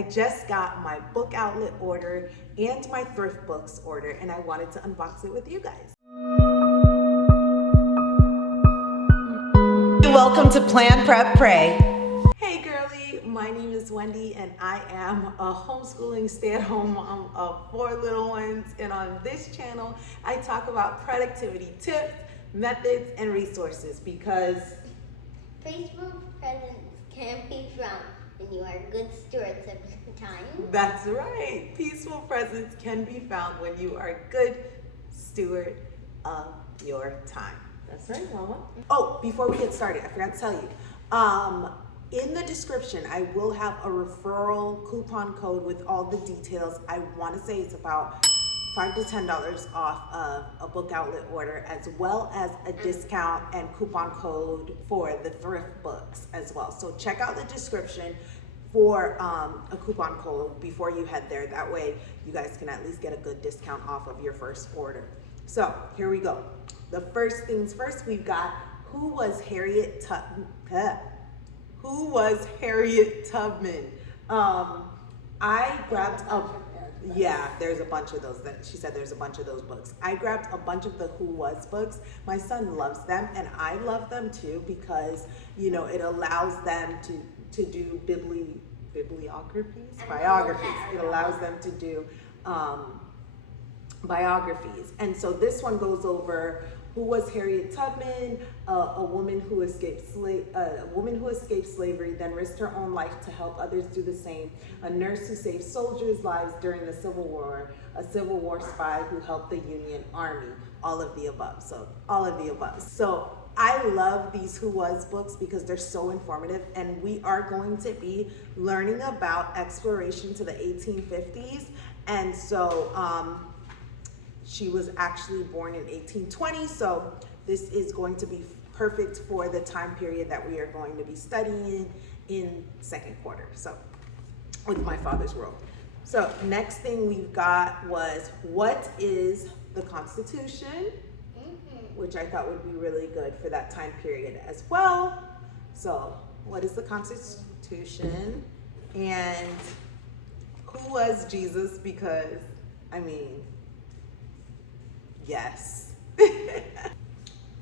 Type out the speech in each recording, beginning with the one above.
I just got my book outlet order and my thrift books order, and I wanted to unbox it with you guys. Welcome to Plan, Prep, Pray. Hey girlie, my name is Wendy and I am a homeschooling stay-at-home mom of 4 little ones, and on this channel I talk about productivity tips, methods, and resources because Facebook presents can be found when you are good stewards of your time. That's right. Peaceful presence can be found when you are a good steward of your time. That's right, Mama. Oh, before we get started, I forgot to tell you. In the description, I will have a referral coupon code with all the details. I want to say it's about $5 to $10 off of a book outlet order, as well as a discount and coupon code for the thrift books as well. So check out the description for a coupon code before you head there. That way you guys can at least get a good discount off of your first order. So here we go. The first things first, we've got who was Harriet Tubman? Who was Harriet Tubman? I grabbed there's a bunch of those. She said there's a bunch of those books. I grabbed a bunch of the Who Was books. My son loves them, and I love them too because, you know, it allows them to do bibliographies. It allows them to do biographies. And so this one goes over who was Harriet Tubman, a woman who escaped slavery, then risked her own life to help others do the same, a nurse who saved soldiers' lives during the Civil War, a Civil War spy who helped the Union Army, all of the above. So all of the above. So I love these Who Was books because they're so informative, and we are going to be learning about exploration to the 1850s. And so she was actually born in 1820, so this is going to be perfect for the time period that we are going to be studying in second quarter, so with my father's world. So next thing we've got was, what is the Constitution? Which I thought would be really good for that time period as well. So what is the Constitution? And who was Jesus? Because, I mean, yes.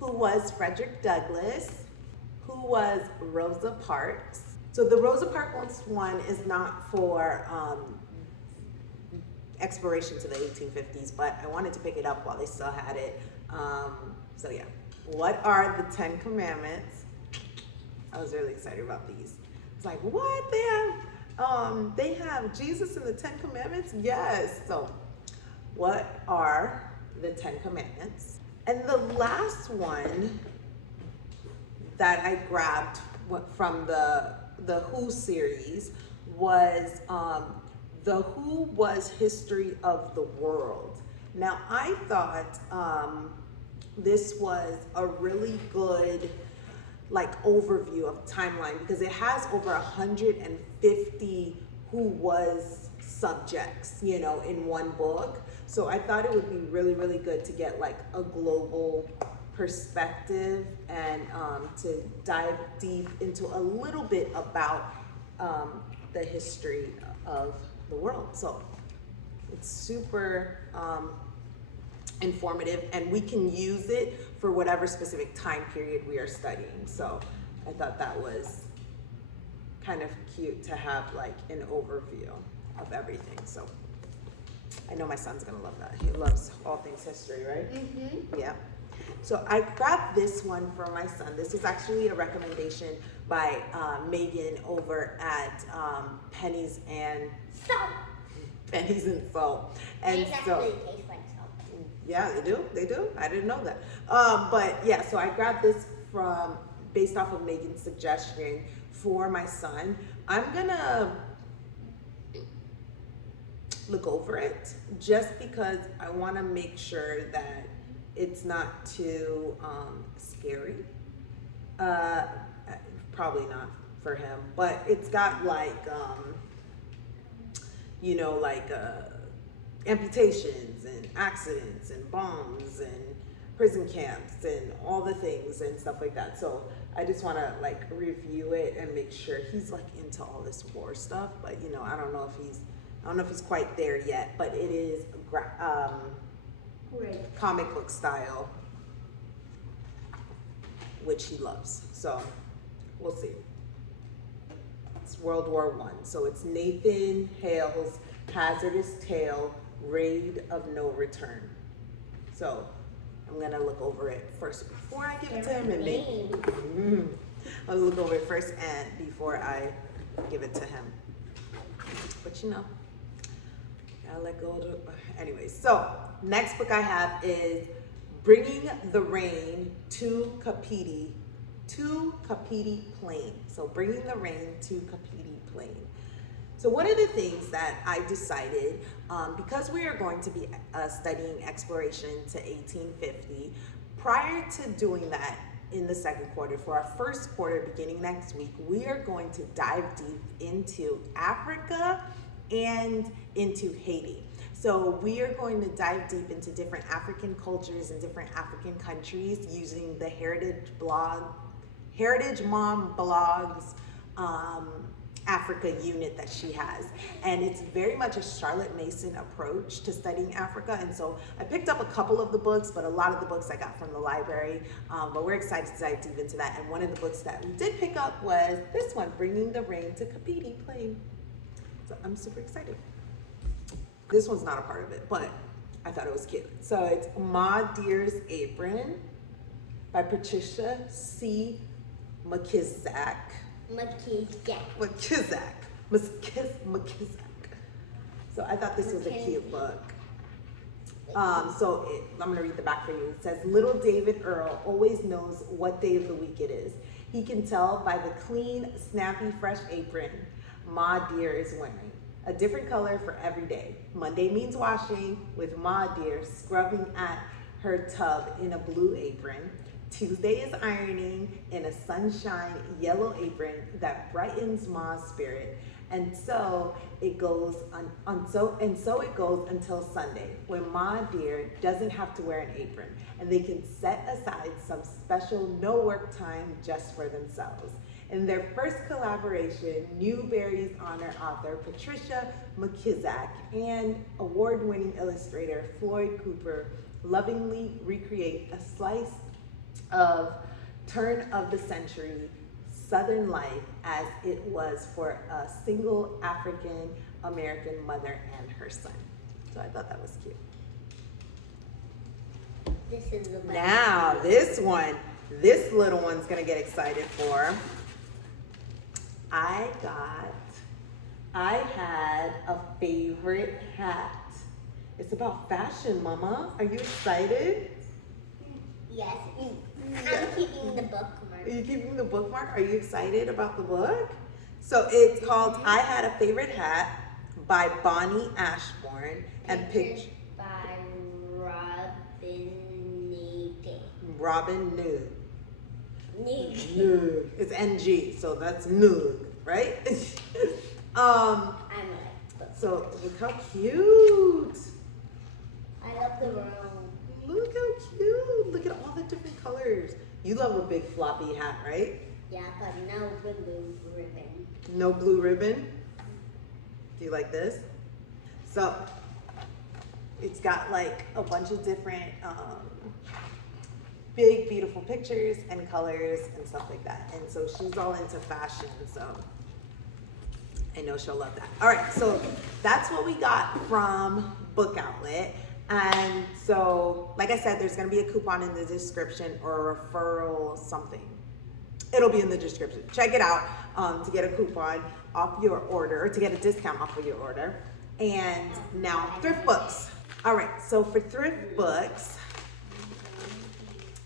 Who was Frederick Douglass? Who was Rosa Parks? So the Rosa Parks one is not for exploration to the 1850s, but I wanted to pick it up while they still had it. So yeah, what are the 10 Commandments? I was really excited about these. It's like, what? They have Jesus in the 10 Commandments? Yes. So what are the 10 Commandments? And the last one that I grabbed from the Who series was the Who Was History of the World. Now I thought this was a really good overview of timeline because it has over 150 Who Was subjects, you know, in one book. So I thought it would be really, really good to get like a global perspective and to dive deep into a little bit about the history of the world. So it's super informative, and we can use it for whatever specific time period we are studying. So I thought that was kind of cute to have like an overview of everything. So I know my son's gonna love that. He loves all things history, right? Mm-hmm. Yeah. So I grabbed this one for my son. This was actually a recommendation by Megan over at Pennies and Salt. Pennies and Salt. And these actually taste like salt. Yeah, they do. I didn't know that. But yeah, so I grabbed this based off of Megan's suggestion for my son. I'm gonna look over it just because I want to make sure that it's not too scary. Probably not for him, but it's got like amputations and accidents and bombs and prison camps and all the things and stuff like that. So I just want to like review it and make sure he's like into all this war stuff. But you know, I don't know if he's quite there yet. But it is comic book style, which he loves. So we'll see. It's World War I. So it's Nathan Hale's Hazardous Tale, Raid of No Return. So I'm gonna look over it first before I give it to him, and maybe I'll look over it first and before I give it to him. But you know, gotta let go of the. Anyway, so next book I have is Bringing the Rain to Kapiti Plain. So Bringing the Rain to Kapiti Plain. So one of the things that I decided, because we are going to be studying exploration to 1850, prior to doing that in the second quarter, for our first quarter beginning next week, we are going to dive deep into Africa and into Haiti. So we are going to dive deep into different African cultures and different African countries using the Heritage Mom blog's Africa unit that she has. And it's very much a Charlotte Mason approach to studying Africa. And so I picked up a couple of the books, but a lot of the books I got from the library. But we're excited to dive deep into that. And one of the books that we did pick up was this one, Bringing the Rain to Kapiti Plain. So I'm super excited. This one's not a part of it, but I thought it was cute. So it's Dears Apron by Patricia C. McKizzack. So I thought this was a cute book. I'm going to read the back for you. It says, little David Earl always knows what day of the week it is. He can tell by the clean, snappy, fresh apron Ma Dear is wearing. A different color for every day. Monday means washing, with Ma Dear scrubbing at her tub in a blue apron. Tuesday is ironing in a sunshine yellow apron that brightens Ma's spirit. And so it goes it goes until Sunday, when Ma Dear doesn't have to wear an apron, and they can set aside some special no work time just for themselves. In their first collaboration, Newbery's honor author Patricia McKizzack and award-winning illustrator Floyd Cooper lovingly recreate a slice of turn-of-the-century Southern life as it was for a single African-American mother and her son. So I thought that was cute. This is the Now, this little one's gonna get excited for. I had a favorite hat. It's about fashion, Mama. Are you excited? Yes. I'm keeping the bookmark. Are you keeping the bookmark? Are you excited about the book? So it's called I Had a Favorite Hat by Bonnie Ashbourne and pictured by Robin Newton. Robin Noog. Noog. It's NG, so that's Noog, right? So look how cute. I love the room. Look how cute. Look at all the different colors. You love a big floppy hat, right? Yeah, but no blue ribbon. No blue ribbon? Do you like this? So it's got like a bunch of different big, beautiful pictures and colors and stuff like that. And so she's all into fashion, so I know she'll love that. All right, so that's what we got from Book Outlet. And so, like I said, there's gonna be a coupon in the description or a referral something. It'll be in the description. Check it out to get a coupon off your order, or to get a discount off of your order. And now, thrift books. All right, so for thrift books,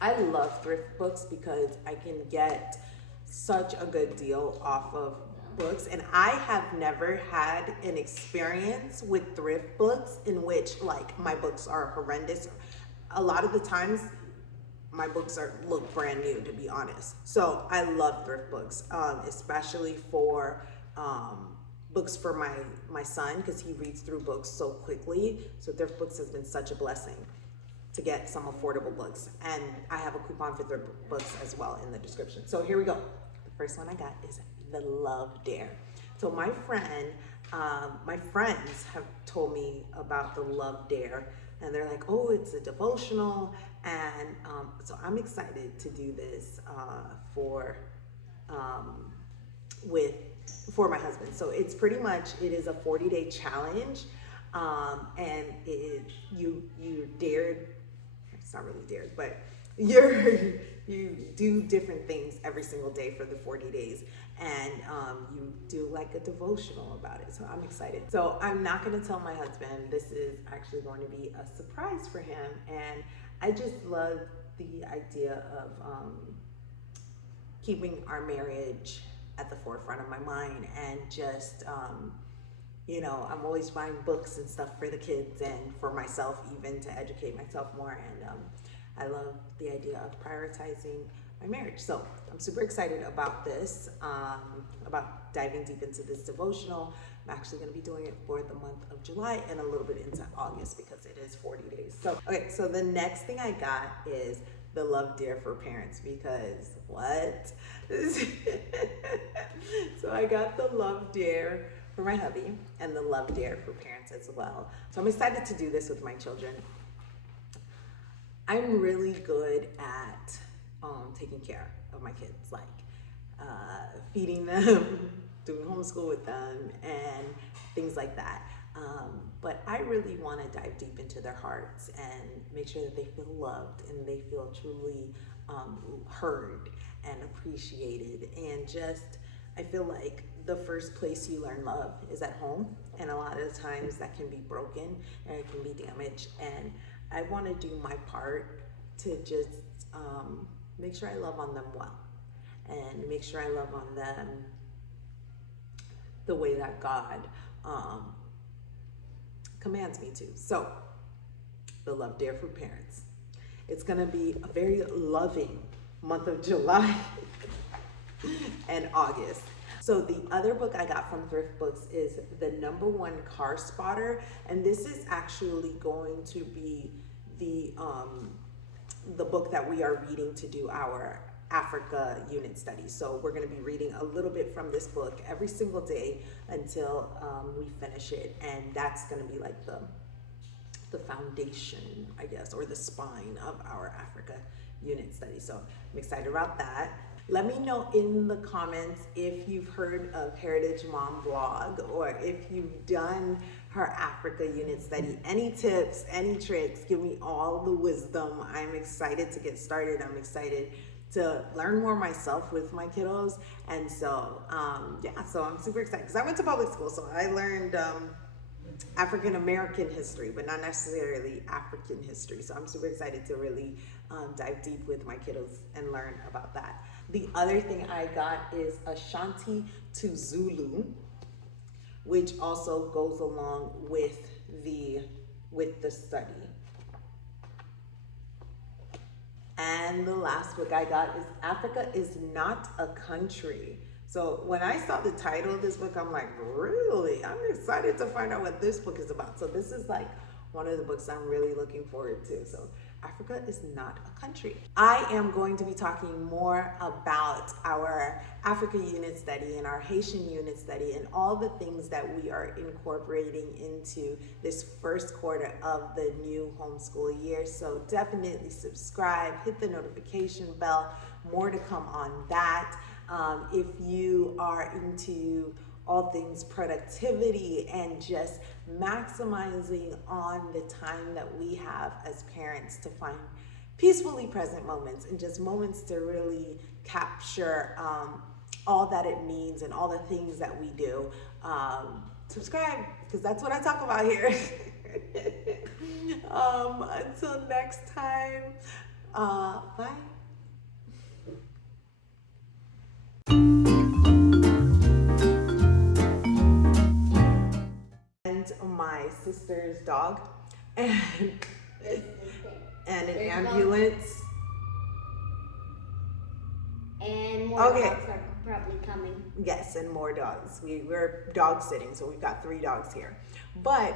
I love thrift books because I can get such a good deal off of books, and I have never had an experience with thrift books in which like my books are horrendous. A lot of the times my books look brand new, to be honest. So I love thrift books, especially for books for my son, because he reads through books so quickly. So thrift books has been such a blessing. to get some affordable books. And I have a coupon for Thrift books as well in the description. So here we go. The first one I got is The Love Dare. So my friends have told me about The Love Dare, and they're like, oh, it's a devotional. And so I'm excited to do this for my husband. So it's pretty much, it is a 40-day challenge. And you dared, it's not really dared, but you do different things every single day for the 40 days. And you do like a devotional about it. So I'm excited. So I'm not going to tell my husband. This is actually going to be a surprise for him. And I just love the idea of keeping our marriage at the forefront of my mind, and just you know, I'm always buying books and stuff for the kids and for myself, even to educate myself more. And I love the idea of prioritizing my marriage. So I'm super excited about this, about diving deep into this devotional. I'm actually going to be doing it for the month of July and a little bit into August because it is 40 days. So, okay, so the next thing I got is The Love Dare for Parents, because what? So I got The Love Dare for my hubby and The Love Dare for parents as well. So I'm excited to do this with my children. I'm really good at taking care of my kids, like feeding them, doing homeschool with them, and things like that. But I really want to dive deep into their hearts and make sure that they feel loved and they feel truly heard and appreciated. And just, I feel like the first place you learn love is at home, and a lot of the times that can be broken and it can be damaged. And I want to do my part to just make sure I love on them well, and make sure I love on them the way that God commands me to. So, The Love Dare for Parents. It's gonna be a very loving month of July and August. So the other book I got from Thrift Books is The #1 Car Spotter, and this is actually going to be the book that we are reading to do our Africa unit study. So we're going to be reading a little bit from this book every single day until we finish it, and that's going to be like the foundation, I guess, or the spine of our Africa unit study. So I'm excited about that. Let me know in the comments if you've heard of Heritage Mom Blog, or if you've done her Africa unit study. Any tips, any tricks, give me all the wisdom. I'm excited to get started. I'm excited to learn more myself with my kiddos. And so, yeah, so I'm super excited because I went to public school, so I learned African American history, but not necessarily African history. So I'm super excited to really dive deep with my kiddos and learn about that. The other thing I got is Ashanti to Zulu, which also goes along with the study. And the last book I got is Africa is Not a Country. So when I saw the title of this book, I'm like, really? I'm excited to find out what this book is about. So this is like one of the books I'm really looking forward to. So Africa is Not a Country. I am going to be talking more about our Africa unit study and our Haitian unit study and all the things that we are incorporating into this first quarter of the new homeschool year. So definitely subscribe, hit the notification bell, more to come on that. If you are into all things productivity and just maximizing on the time that we have as parents to find peacefully present moments and just moments to really capture all that it means and all the things that we do, subscribe, because that's what I talk about here. Until next time, bye. My sister's dog and an ambulance. And more dogs are probably coming. Yes, and more dogs. We're dog sitting, so we've got 3 dogs here. But